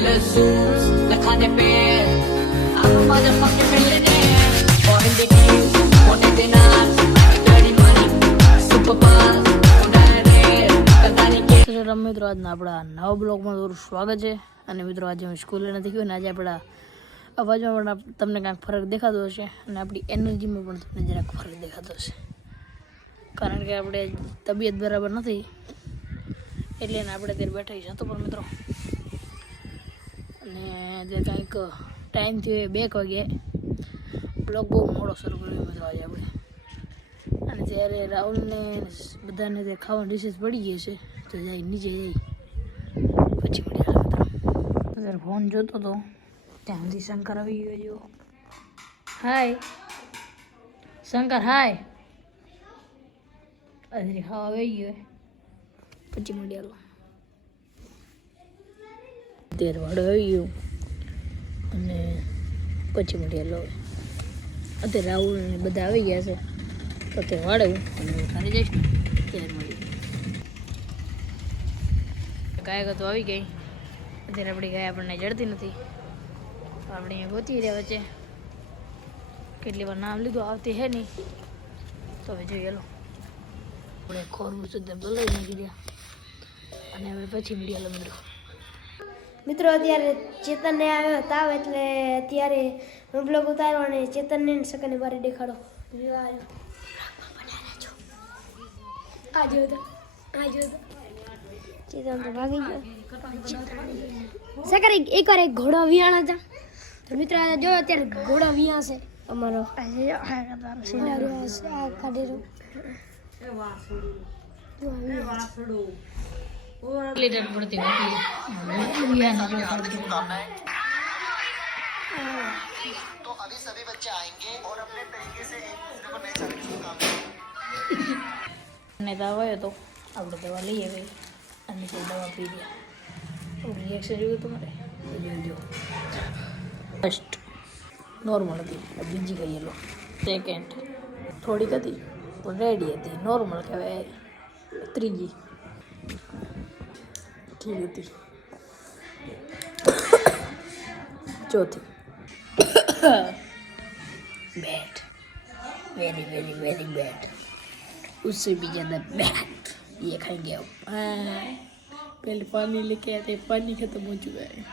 મિત્રો આજના આપણા નવા બ્લોગમાં તમારું સ્વાગત છે. અને મિત્રો આજે હું સ્કૂલે નથી ગયો અને આજે આપણા અવાજમાં પણ તમને કાંઈક ફરક દેખાતો હશે. અને આપણી એનર્જીમાં પણ તમને જરાક ફરક દેખાતો હશે. કારણ કે આપણે તબિયત બરાબર નથી. એટલે આપણે ત્યારે બેઠા છીએ. તો પણ મિત્રો અને જે કંઈક ટાઈમ થયો બે વાગે. બ્લોગ બહુ મોડો શરૂ કર્યો બધો આજે આપણે. અને જ્યારે રાહુલને બધાને તે ખાવાની ડિશિસ પડી ગઈ છે, તો જાય નીચે જઈ. પછી મળી આવે અત્યારે ફોન જોતો હતો ત્યાં સુધી શંકર આવી ગયો જો. હાય શંકર હાય અત્યારે ખાવા આવી ગયો પછી મળી આલો તેર વાળો આવી ગયો અને પછી મળી લો, અત્યારે રાહુલ બધા આવી ગયા છે. તો તે વાળવું અને ખાલી જઈશ ને, ત્યારે મળી ગાય તો આવી ગઈ. અત્યારે આપણી ગાય આપણને જડતી નથી. આપણે અહીંયા ગોતી રહ્યા વચ્ચે. કેટલી વાર નામ લીધું, આવતી હે નહીં. તો હવે જોઈએ, લો. આપણે ખોરવું સુધી બોલાવી નાખી દે અને હવે પછી મીડિયા મિત્રો મિત્રો અત્યારે ચેતનને આવ્યો તાવ એટલે અત્યારે હું બ્લોગ ઉતારો અને ચેતનને સકને બારે દેખાડો. આ જો આ જો ચેતન તો ભાગી ગયો. સકર એકવાર એક ઘોડો વિયાણા હતા તો મિત્રો જો અત્યારે ઘોડો વિયા છે. અમારો. આ કાઢેલો લીટર પડતી મોકલી અને તાવ આવ્યો તો આપણે દવા લઈ આવી અને તે દવા પી ગયા નોર્મલ હતી. બીજી કહીએ લો? સેકન્ડ થોડીક હતી, પણ રેડી હતી. નોર્મલ કહેવાય. ત્રીજી. ઠીક હતી ચોથી bad very very very bad उससे भी ज़्यादा बैड ये खाएंगे अब हाँ, पहले पानी लेके आते पानी खत्म हो चुका है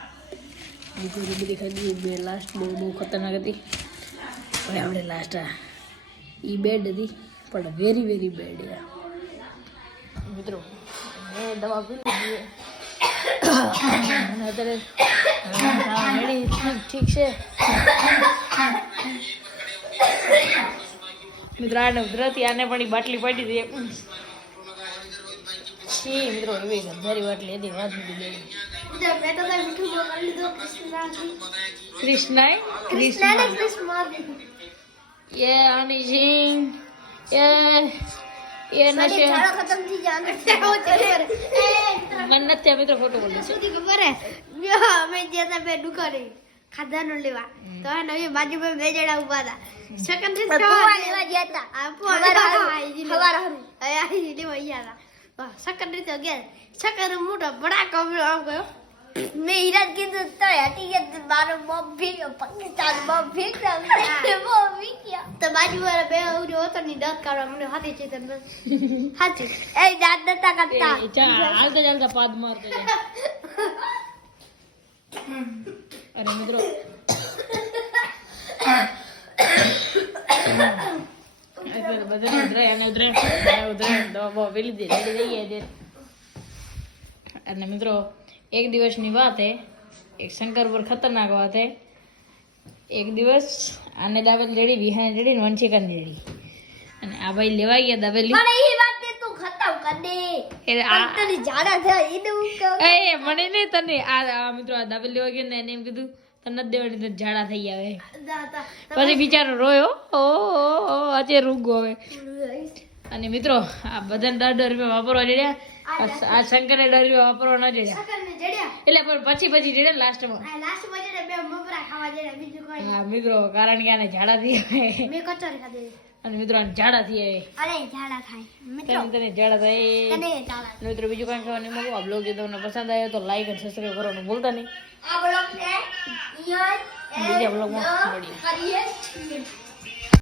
ये पूरी भी दिखा दी બે લાસ્ટ બહુ બહુ ખતરનાક હતી હવે આપણે લાસ્ટ આ એ બેડ હતી પણ વેરી વેરી બેડ યાર મિત્રો મેં દવા પી લીધી છે. અને ઠીક છે. મિત્રો આને ઉધરતી આને પણ બાટલી પાડી હતી છી મિત્રો એવી ગંધારી બાટલી હતી વાત નથી કૃષ્ણા કૃષ્ણા કૃષ્ણ એ આની જીંગ એ એ નશે ખતમ થઈ જાય મને નથી અમે તો ફોટો બોલી શું ખબર. હે અમે જ્યાં બે મોટો બડા કમરો મેં ઈરાન કીધું તો હટી ગયા મારો બોમ્બ ભી પાકિસ્તાન બોમ્બ ભી તો બાજુ વાળા બે ઉજો હતો ની દસ કાઢવા મને હાથે છે તને હાચું એ દાંત નતા કરતા એ ચા હાલતા ચાલતા પાદ મારતો અરે મિત્રો બધા ઉધરાય અને ઉધરાય ઉધરાય દવા બવા પી લીધી રેડી ગયા છે અને મિત્રો એક દિવસની વાત હે. એક શંકર પર ખતરનાક વાત હે. એક દિવસ આને દાબેલી રેડી વિહાને રેડી ને વંશિકાને રેડી. અને આ ભાઈ લેવા ગયા દાબેલી પણ એ વાત તે તું ખતમ કર દે. એટલે આ તને જાડા થાય એને હું કહું. એ મને નહીં તને આ મિત્રો આ દાબેલી લેવા ગયો ને એને એમ કીધું તને જ દેવાની તો ઝાડા થઈ આવે પછી બિચારો રોયો ઓ આજે રૂગો હવે. અને મિત્રો આ બધાને દર દર રૂપિયા વાપરવા જડ્યા આ- શંકરને શંકરે દર રૂપિયા વાપરવા ન જડ્યા? એટલે પણ પછી પછી જડ્યા લાસ્ટમાં આ હા મિત્રો કારણ કે આને ઝાડા થી આવે મેં કચોરી ખાધી. અને મિત્રો આને ઝાડા થી આવે અરે ઝાડા થાય. મિત્રો તને ઝાડા થાય તને ઝાડા મિત્રો બીજું કાંઈ કહેવાનું નહીં આ બ્લોગ જો તમને પસંદ આવ્યો તો લાઈક અને સબસ્ક્રાઈબ કરવાનું ભૂલતા નહીં. આ બ્લોગ ને બીજા બ્લોગમાં મળીએ.